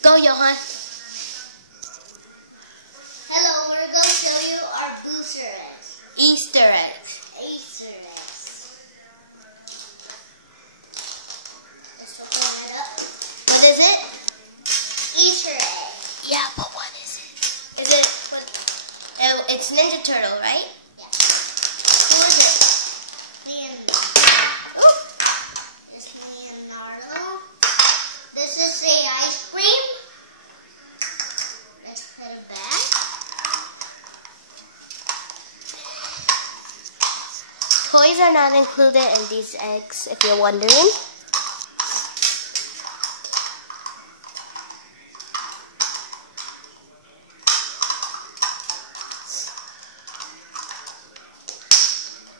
Go, Johan. Hello, we're going to show you our booster eggs. Easter eggs. Easter eggs. Let's open it up. What is it? Easter egg. Yeah, but what is it? Is it? It's Ninja Turtle, right? Yeah. Who is it? Leonardo. This is Leonardo. This is the ice cream. Let's put it back. Toys are not included in these eggs, if you're wondering.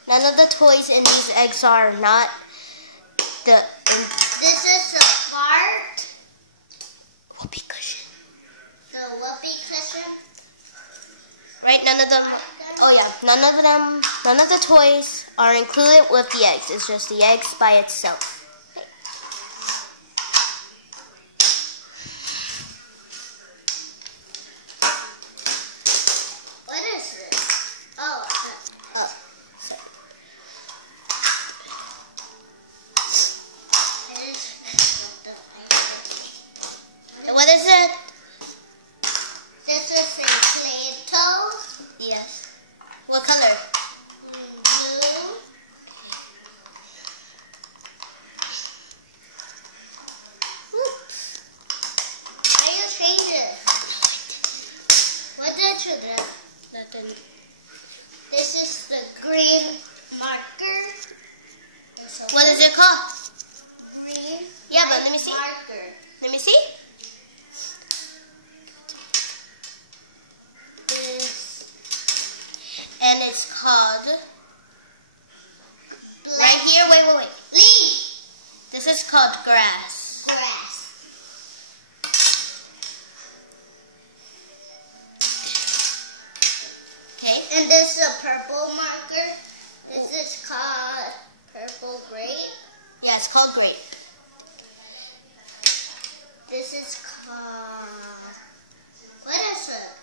None of the toys in these eggs are not the... This is the fart. Whoopee cushion. The whoopee cushion. Right, none of them... Oh yeah, none of the toys are included with the eggs. It's just the eggs by itself. What is this? Oh. Sorry. And what is it? This is a Play-Doh. Yes. What color? Blue. How you change it? What did you do? Nothing. This is the green marker. What is it called? Green. Yeah, but let me see. Marker. Let me see. And it's called... Right here, wait. Leaf. This is called grass. Grass. Okay. And this is a purple marker. This is called purple grape. Yeah, it's called grape. This is called... What is it?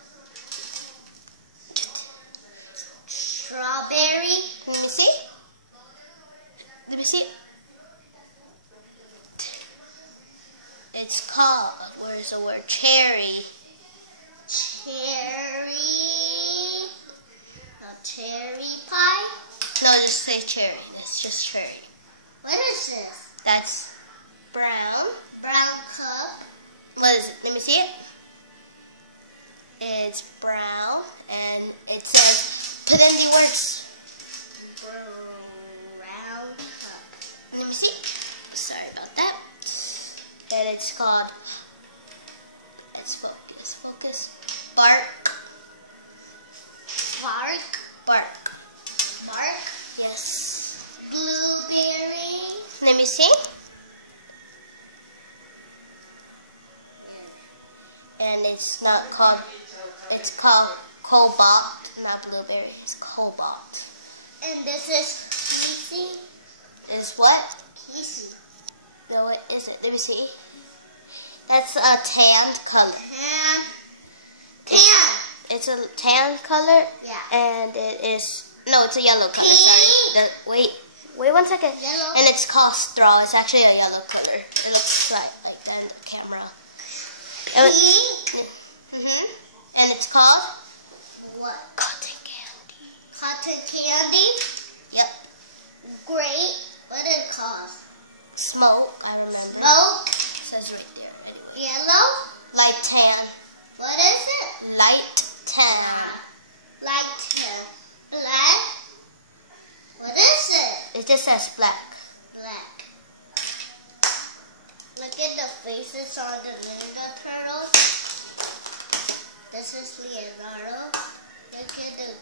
Strawberry. Let me see. Let me see. It's called, where's the word? Cherry. Cherry. No, cherry pie. No, just say cherry. That's just cherry. What is this? That's brown. Brown cup. What is it? Let me see it. It's brown, and it says, put in the words. Brown cup. Let me see. Sorry about that. And it's called, let's focus. Bark. Bark. Bark. Bark. Yes. Blueberry. Let me see. And it's not called, it's called cobalt, not blueberry. It's cobalt. And this is Casey. Is what? Casey. No, it isn't. Let me see. That's a tanned color. Tan. It's a tan color. Yeah. And it is, no, it's a yellow color. Pink. Sorry. Wait 1 second. Yellow. And it's called straw. It's actually a yellow color. It looks like that in the camera. Pink. And it's called What? cotton candy. Cotton candy. Yep. Grape. What is it called? Smoke. I remember. Smoke. It says right there. Anyway. Yellow. Light tan. What is it? Light tan. Light tan. Black. What is it? It just says black. Black. Look at the faces on the Ninja Turtles. This is Leonardo. Look at the